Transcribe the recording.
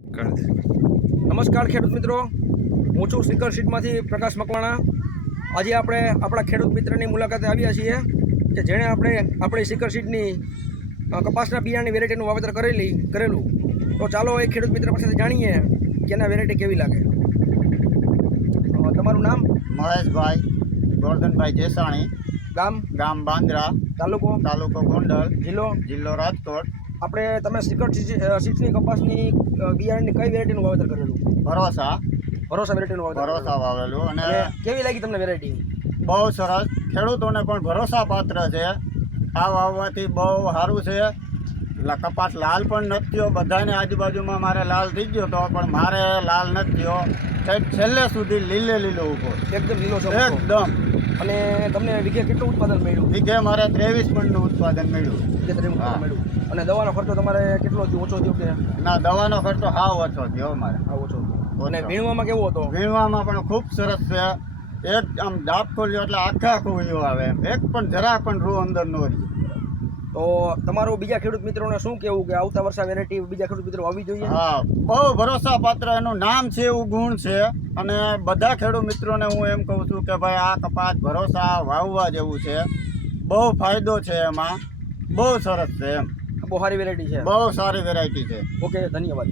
નમસ્કાર ખેડૂત મિત્રો, હું છું સ્પીકર સીટમાંથી પ્રકાશ મકવાણા. આજે આપણે આપણા ખેડૂત મિત્રની મુલાકાતે આવ્યા છીએ કે જેણે આપણી સ્પીકર સીટની કપાસના બિયારણની વેરાયટીનું વાવેતર કરેલું. તો ચાલો એ ખેડૂત મિત્ર પાસેથી જાણીએ કે એના વેરાયટી કેવી લાગે. તમારું નામ? મહેશભાઈ ગોરધનભાઈ જેસાણી, ગામ બાંદ્રા, તાલુકો ગોંડલ, જિલ્લો રાજકોટ. તમે સ્પીકર સીટની કપાસની બિયારણની કઈ વેરાયટીનું વાવેતર કરેલું? ભરોસા વેરાયટીનું વાવેતર વાવેલું. અને કેવી લાગી તમને વેરાયટી? બહુ સરસ, ખેડૂતોને પણ ભરોસા પાત્ર છે. આ વાવવાથી બહુ સારું છે. કપાસ લાલ પણ નથી થયો. બધાને આજુબાજુમાં મારે લાલ થઈ ગયો હતો, પણ મારે લાલ નથી થયો. છેલ્લે સુધી લીલો ઉભો, એકદમ લીલો છે એકદમ. અને તમને વીઘે કેટલું ઉત્પાદન મળ્યું? વીઘે મારે 23 મણનું ઉત્પાદન મળ્યું. અને દવાનો ખર્ચો તમારે કેટલો ઓછો થયો કે ના? દવાનો ખર્ચો હાવ ઓછો થયો મારે, ઓછો. અને વીણવામાં કેવો હતો? વીણવામાં પણ ખૂબ સરસ છે. એક આમ ડાબ ખોલ્યો એટલે આખું વીણું આવે, એક પણ જરા પણ રૂ અંદર ન રહી. તો તમારું બીજા ખેડૂત મિત્રોને શું કહેવું કે આવતા વર્ષે વેરાયટી બીજા ખેડૂત મિત્રો વાવવી જોઈએ? હા, બહુ ભરોસા પાત્ર એનું નામ છે, એવું ગુણ છે. અને બધા ખેડૂત મિત્રોને હું એમ કહું છું કે ભાઈ આ કપાસ ભરોસા વાવવા જેવું છે. બહુ ફાયદો છે એમાં, બહુ સરસ છે. એમ બહુ સારી વેરાયટી છે. બહુ સારી વેરાયટી છે. ઓકે, ધન્યવાદ.